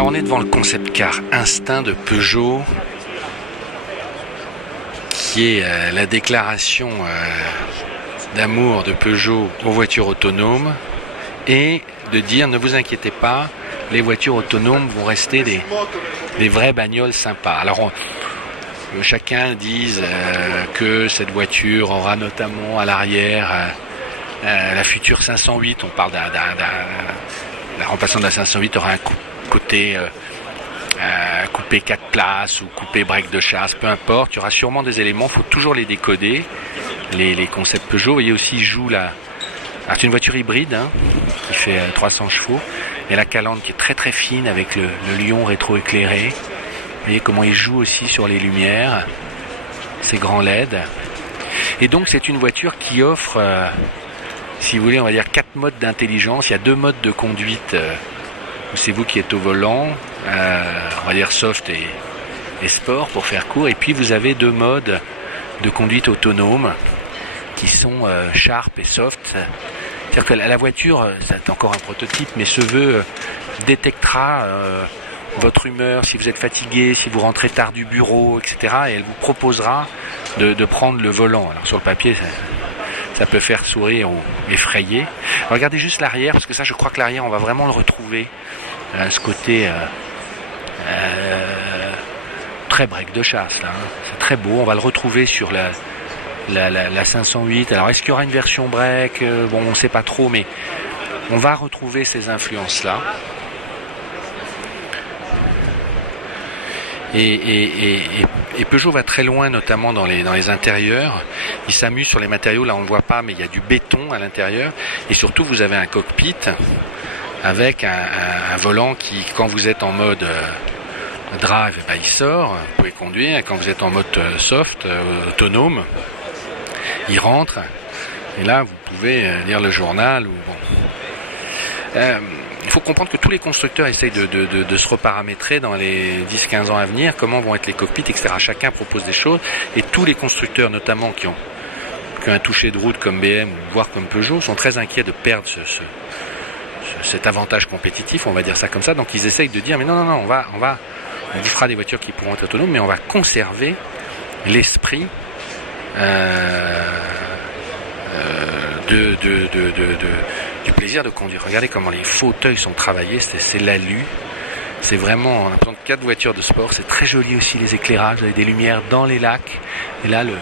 Alors on est devant le concept car Instinct de Peugeot, qui est la déclaration d'amour de Peugeot aux voitures autonomes, et de dire ne vous inquiétez pas, les voitures autonomes vont rester des vraies bagnoles sympas. Alors chacun dise que cette voiture aura notamment à l'arrière la future 508, on parle la remplaçante de la 508 aura un côté coupé 4 places ou coupé break de chasse, peu importe, il y aura sûrement des éléments, il faut toujours les décoder, les concepts Peugeot. Vous voyez aussi, il joue c'est une voiture hybride qui fait 300 chevaux, et la calandre qui est très très fine avec le lion rétro-éclairé. Vous voyez comment il joue aussi sur les lumières, ces grands LED. Et donc c'est une voiture qui offre, si vous voulez, on va dire 4 modes d'intelligence. Il y a 2 modes de conduite où c'est vous qui êtes au volant, on va dire soft et sport pour faire court. Et puis vous avez 2 modes de conduite autonome qui sont sharp et soft. C'est-à-dire que la voiture, c'est encore un prototype, mais se veut détectera votre humeur, si vous êtes fatigué, si vous rentrez tard du bureau, etc. Et elle vous proposera de prendre le volant. Alors sur le papier, ça peut faire sourire ou effrayer. Regardez juste l'arrière, parce que ça, je crois que l'arrière, on va vraiment le retrouver. Ce côté très break de chasse, là. C'est très beau. On va le retrouver sur la 508. Alors, est-ce qu'il y aura une version break? Bon, on ne sait pas trop, mais on va retrouver ces influences-là. Et Peugeot va très loin, notamment dans les intérieurs. Il s'amuse sur les matériaux, là on ne le voit pas, mais il y a du béton à l'intérieur. Et surtout, vous avez un cockpit avec un volant qui, quand vous êtes en mode drive, il sort, vous pouvez conduire. Et quand vous êtes en mode soft, autonome, il rentre. Et là, vous pouvez lire le journal. Il faut comprendre que tous les constructeurs essayent de se reparamétrer dans les 10-15 ans à venir, comment vont être les cockpits, etc. Chacun propose des choses, et tous les constructeurs, notamment qui ont un toucher de route comme BM, voire comme Peugeot, sont très inquiets de perdre cet avantage compétitif, on va dire ça comme ça. Donc ils essayent de dire, mais non, on fera des voitures qui pourront être autonomes, mais on va conserver l'esprit du plaisir de conduire. Regardez comment les fauteuils sont travaillés, c'est l'alu. C'est vraiment, on a besoin de 4 voitures de sport. C'est très joli aussi les éclairages, vous avez des lumières dans les lacs. Et là, le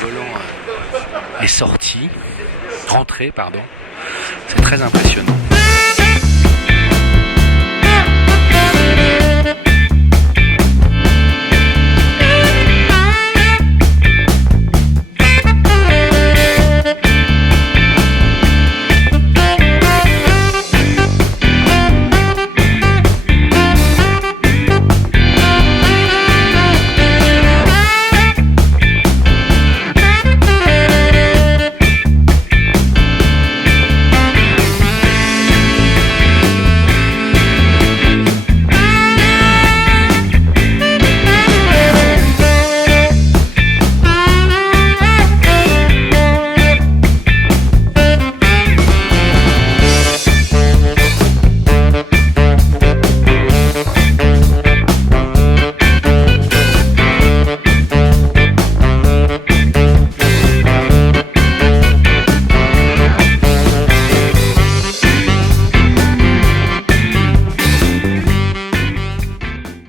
volant est rentré. C'est très impressionnant.